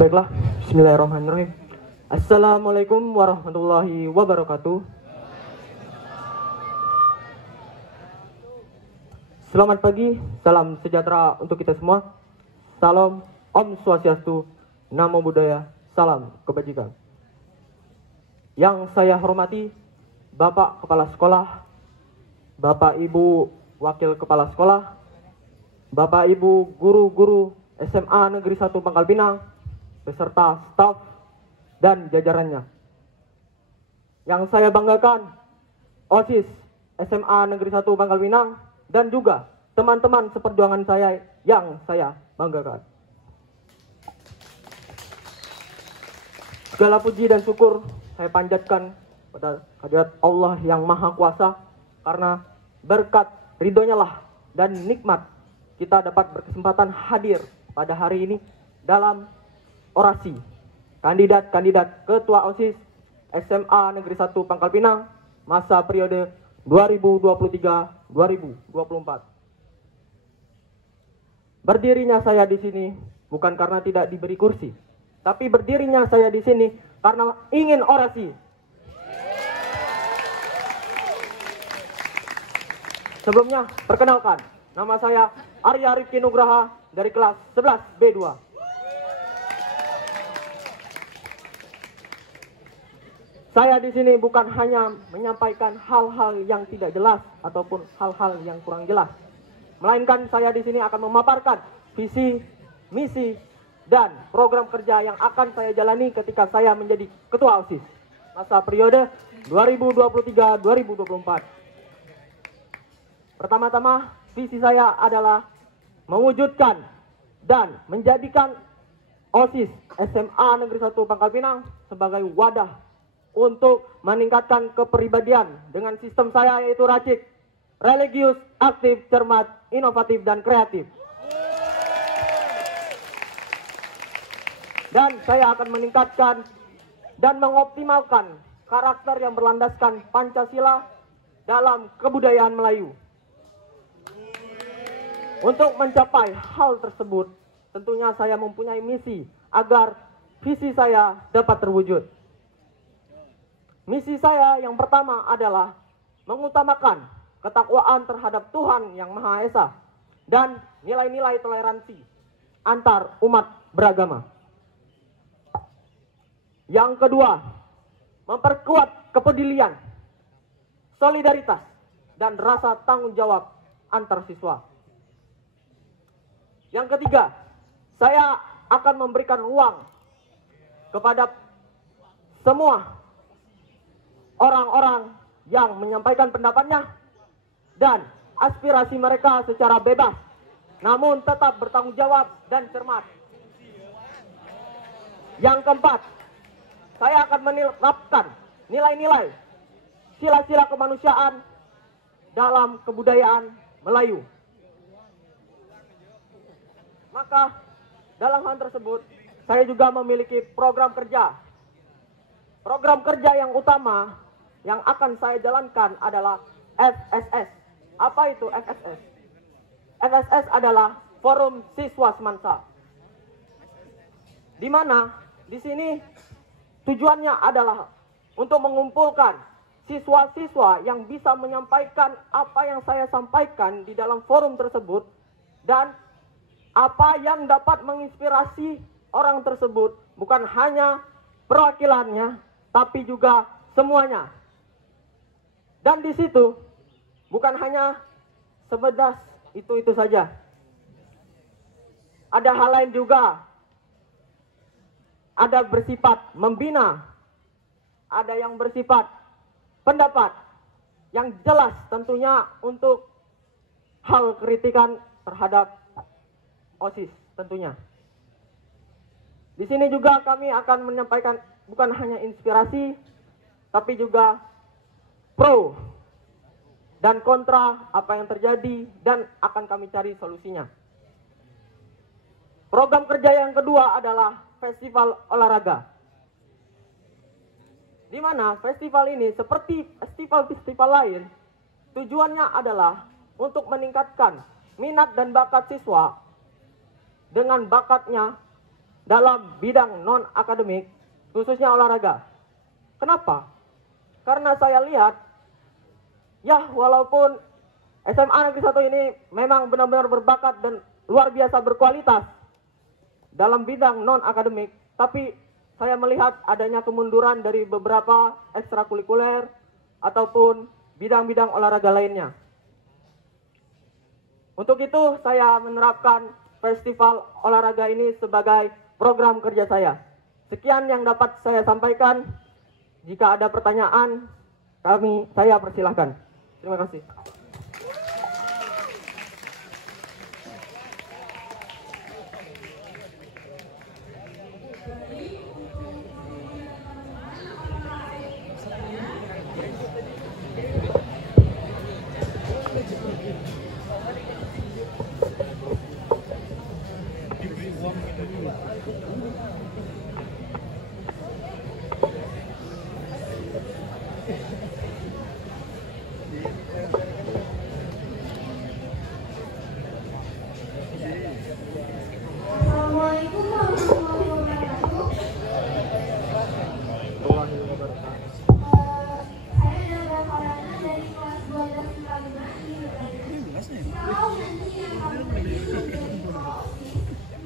Baiklah, bismillahirrahmanirrahim. Assalamualaikum warahmatullahi wabarakatuh. Selamat pagi, salam sejahtera untuk kita semua. Salam, Om Swastiastu, Namo Buddhaya, salam kebajikan. Yang saya hormati, Bapak Kepala Sekolah, Bapak Ibu Wakil Kepala Sekolah, Bapak Ibu Guru-Guru SMA Negeri 1 Pangkal Pinang, beserta staf dan jajarannya. Yang saya banggakan, OSIS SMA Negeri 1 Pangkal Pinang, dan juga teman-teman seperjuangan saya yang saya banggakan. Segala puji dan syukur saya panjatkan pada hadirat Allah yang Maha Kuasa, karena berkat ridhonya lah dan nikmat kita dapat berkesempatan hadir pada hari ini dalam orasi kandidat-kandidat Ketua OSIS SMA Negeri 1 Pangkal Pinang masa periode 2023-2024. Berdirinya saya di sini bukan karena tidak diberi kursi, tapi berdirinya saya di sini karena ingin orasi. Sebelumnya, perkenalkan, nama saya Arya Rifki Nugraha dari kelas 11 B2. Saya di sini bukan hanya menyampaikan hal-hal yang tidak jelas ataupun hal-hal yang kurang jelas, melainkan saya di sini akan memaparkan visi, misi, dan program kerja yang akan saya jalani ketika saya menjadi Ketua OSIS masa periode 2023-2024. Pertama-tama, visi saya adalah mewujudkan dan menjadikan OSIS SMA Negeri 1 Pangkal Pinang sebagai wadah untuk meningkatkan kepribadian dengan sistem saya, yaitu RACIK, religius, aktif, cermat, inovatif, dan kreatif. Dan saya akan meningkatkan dan mengoptimalkan karakter yang berlandaskan Pancasila dalam kebudayaan Melayu. Untuk mencapai hal tersebut, tentunya saya mempunyai misi agar visi saya dapat terwujud. Misi saya yang pertama adalah mengutamakan ketakwaan terhadap Tuhan Yang Maha Esa dan nilai-nilai toleransi antar umat beragama. Yang kedua, memperkuat kepedulian, solidaritas, dan rasa tanggung jawab antar siswa. Yang ketiga, saya akan memberikan ruang kepada semua orang-orang yang menyampaikan pendapatnya dan aspirasi mereka secara bebas, namun tetap bertanggung jawab dan cermat. Yang keempat, saya akan menerapkan nilai-nilai sila-sila kemanusiaan dalam kebudayaan Melayu. Maka dalam hal tersebut, saya juga memiliki program kerja. Program kerja yang utama yang akan saya jalankan adalah FSS. Apa itu FSS? FSS adalah Forum Siswa Semansa. Di mana di sini tujuannya adalah untuk mengumpulkan siswa-siswa yang bisa menyampaikan apa yang saya sampaikan di dalam forum tersebut, dan apa yang dapat menginspirasi orang tersebut, bukan hanya perwakilannya, tapi juga semuanya. Dan di situ bukan hanya sebatas itu saja. Ada hal lain juga. Ada bersifat membina, ada yang bersifat pendapat yang jelas tentunya untuk hal kritikan terhadap OSIS tentunya. Di sini juga kami akan menyampaikan bukan hanya inspirasi, tapi juga pro dan kontra apa yang terjadi, dan akan kami cari solusinya. Program kerja yang kedua adalah festival olahraga. Di mana festival ini seperti festival-festival lain, tujuannya adalah untuk meningkatkan minat dan bakat siswa dengan bakatnya dalam bidang non-akademik, khususnya olahraga. Kenapa? Karena saya lihat, ya walaupun SMA Negeri 1 ini memang benar-benar berbakat dan luar biasa berkualitas dalam bidang non-akademik, tapi saya melihat adanya kemunduran dari beberapa ekstrakurikuler ataupun bidang-bidang olahraga lainnya. Untuk itu saya menerapkan festival olahraga ini sebagai program kerja saya. Sekian yang dapat saya sampaikan. Jika ada pertanyaan, saya persilahkan. Terima kasih. Assalamualaikum warahmatullahi wabarakatuh. Saya adalah Farana dari kelas 12 IPA 5 ini bertanya, kalau nanti yang kamu terjun menjadi OSIS,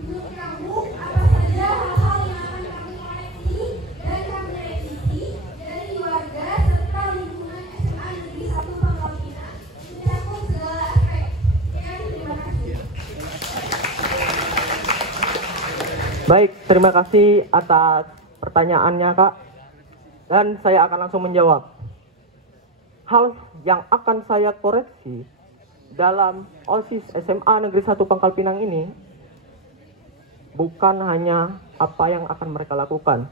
menurut kamu apa saja hal-hal yang akan kamu koreksi dan kamu revisi dari warga serta lingkungan SMA Negeri 1 Pangkal Pinang mencakup segala aspek? Terima kasih. Baik, terima kasih atas pertanyaannya, Kak. Dan saya akan langsung menjawab. Hal yang akan saya koreksi dalam OSIS SMA Negeri 1 Pangkal Pinang ini bukan hanya apa yang akan mereka lakukan.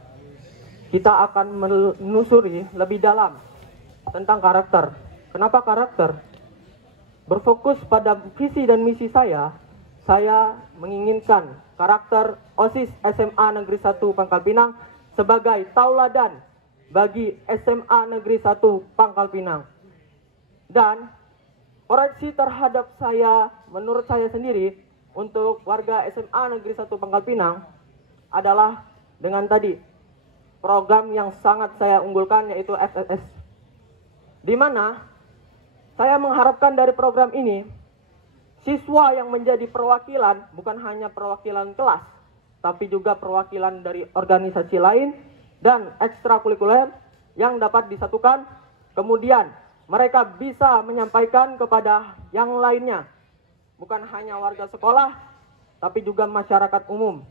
Kita akan menelusuri lebih dalam tentang karakter. Kenapa karakter? Berfokus pada visi dan misi saya menginginkan karakter OSIS SMA Negeri 1 Pangkal Pinang sebagai tauladan bagi SMA Negeri 1 Pangkal Pinang. Dan koreksi terhadap saya, menurut saya sendiri, untuk warga SMA Negeri 1 Pangkal Pinang adalah dengan tadi program yang sangat saya unggulkan, yaitu FSS, di mana saya mengharapkan dari program ini siswa yang menjadi perwakilan bukan hanya perwakilan kelas, tapi juga perwakilan dari organisasi lain dan ekstrakurikuler yang dapat disatukan. Kemudian mereka bisa menyampaikan kepada yang lainnya, bukan hanya warga sekolah, tapi juga masyarakat umum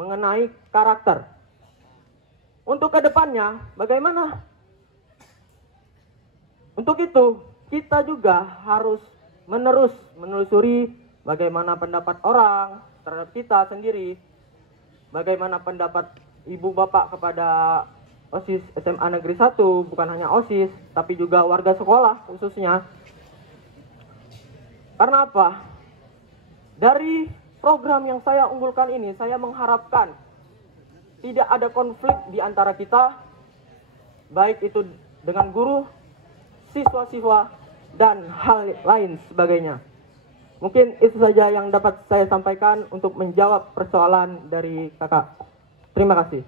mengenai karakter. Untuk kedepannya, bagaimana? Untuk itu, kita juga harus menelusuri bagaimana pendapat orang terhadap kita sendiri, bagaimana pendapat ibu bapak kepada OSIS SMA Negeri 1, bukan hanya OSIS, tapi juga warga sekolah khususnya. Karena apa? Dari program yang saya unggulkan ini, saya mengharapkan tidak ada konflik di antara kita, baik itu dengan guru, siswa-siswa, dan hal lain sebagainya. Mungkin itu saja yang dapat saya sampaikan untuk menjawab persoalan dari kakak. Terima kasih.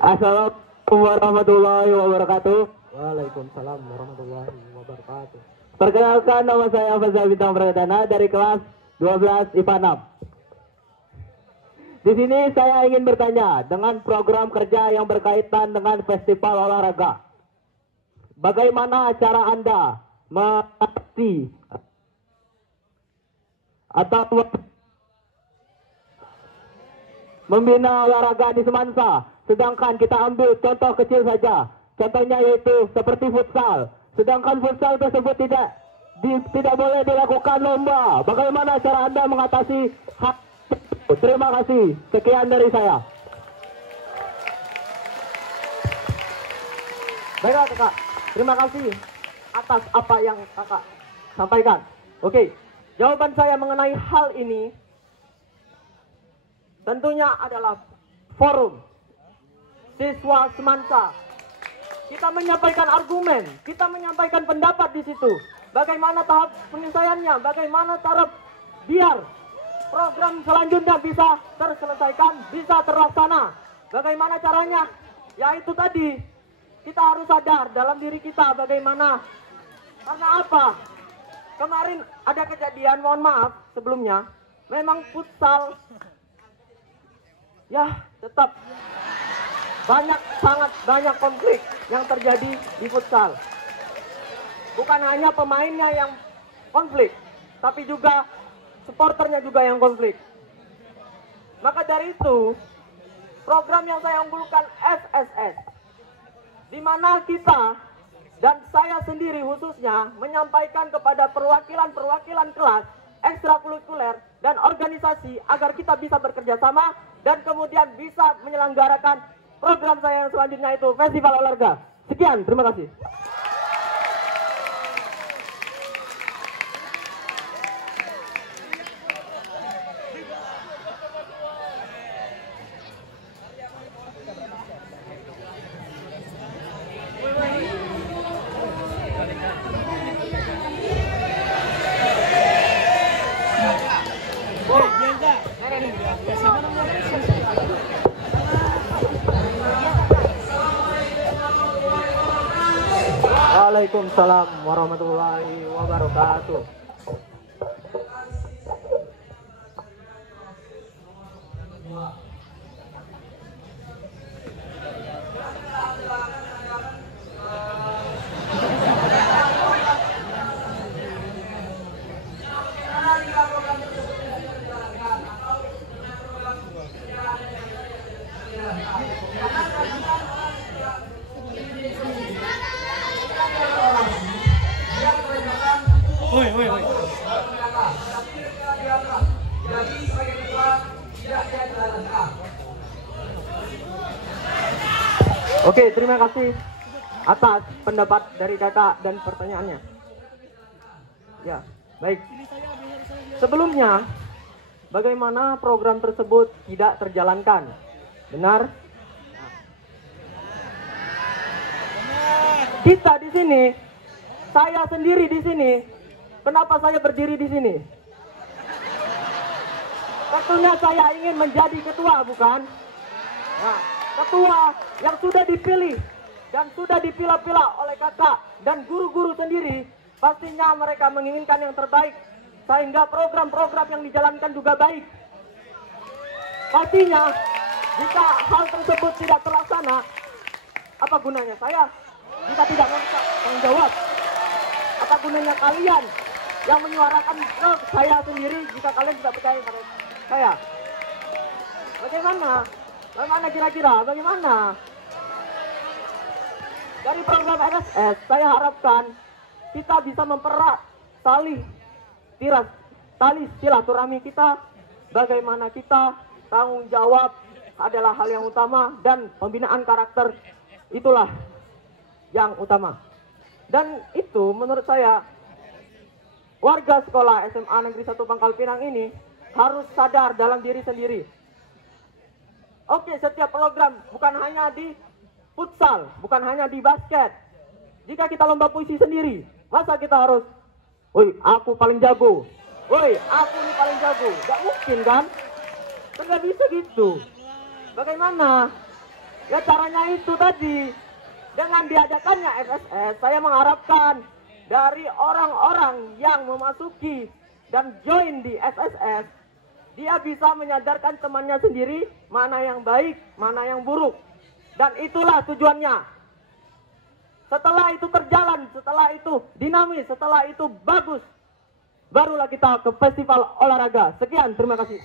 Assalamualaikum warahmatullahi wabarakatuh. Waalaikumsalam warahmatullahi wabarakatuh. Perkenalkan, nama saya Fazal Bintang Pradana dari kelas 12 IPA 6. Di sini saya ingin bertanya dengan program kerja yang berkaitan dengan festival olahraga. Bagaimana cara Anda mengatasi atau membina olahraga di Semansa? Sedangkan kita ambil contoh kecil saja. Contohnya yaitu seperti futsal. Sedangkan futsal tersebut tidak boleh dilakukan lomba. Bagaimana cara Anda mengatasi hal itu? Terima kasih. Sekian dari saya. Baiklah kakak, terima kasih atas apa yang kakak sampaikan. Oke, Jawaban saya mengenai hal ini tentunya adalah forum siswa semansa. Kita menyampaikan argumen, kita menyampaikan pendapat di situ. Bagaimana tahap penyelesaiannya, bagaimana cara biar program selanjutnya bisa terselesaikan, bisa terlaksana. Bagaimana caranya? Yaitu tadi, kita harus sadar dalam diri kita bagaimana. Karena apa? Kemarin ada kejadian, mohon maaf sebelumnya, memang futsal ya tetap sangat banyak konflik yang terjadi di futsal. Bukan hanya pemainnya yang konflik, tapi juga supporternya juga yang konflik. Maka dari itu, program yang saya unggulkan SSS, di mana kita dan saya sendiri khususnya menyampaikan kepada perwakilan-perwakilan kelas, ekstrakurikuler, dan organisasi agar kita bisa bekerja sama dan kemudian bisa menyelenggarakan program saya yang selanjutnya itu Festival Olahraga. Sekian, terima kasih. Waalaikumsalam warahmatullahi wabarakatuh. Oke, terima kasih atas pendapat dari kakak dan pertanyaannya. Ya, baik. Sebelumnya, bagaimana program tersebut tidak terjalankan? Benar? Kita di sini, saya sendiri di sini. Kenapa saya berdiri di sini? Tentunya saya ingin menjadi ketua, bukan? Nah, ketua yang sudah dipilih dan sudah dipilah-pilah oleh kakak dan guru-guru sendiri, pastinya mereka menginginkan yang terbaik sehingga program-program yang dijalankan juga baik. Pastinya jika hal tersebut tidak terlaksana, apa gunanya saya jika tidak tanggung jawab? Apa gunanya kalian yang menyuarakan ke saya sendiri jika kalian tidak percaya pada saya? Bagaimana? Bagaimana kira-kira? Bagaimana? Dari program SSS, saya harapkan kita bisa mempererat tali silaturahmi kita. Bagaimana kita tanggung jawab adalah hal yang utama dan pembinaan karakter itulah yang utama. Dan itu menurut saya warga sekolah SMA Negeri 1 Pangkal Pinang ini harus sadar dalam diri sendiri. Oke, setiap program bukan hanya di futsal, bukan hanya di basket. Jika kita lomba puisi sendiri, masa kita harus, woi aku paling jago, woi aku ini paling jago. Gak mungkin kan? Nggak bisa gitu. Bagaimana? Ya caranya itu tadi. Dengan diadakannya SSS, saya mengharapkan dari orang-orang yang memasuki dan join di SSS, dia bisa menyadarkan temannya sendiri mana yang baik, mana yang buruk. Dan itulah tujuannya. Setelah itu terjalan, setelah itu dinamis, setelah itu bagus, barulah kita ke festival olahraga. Sekian, terima kasih.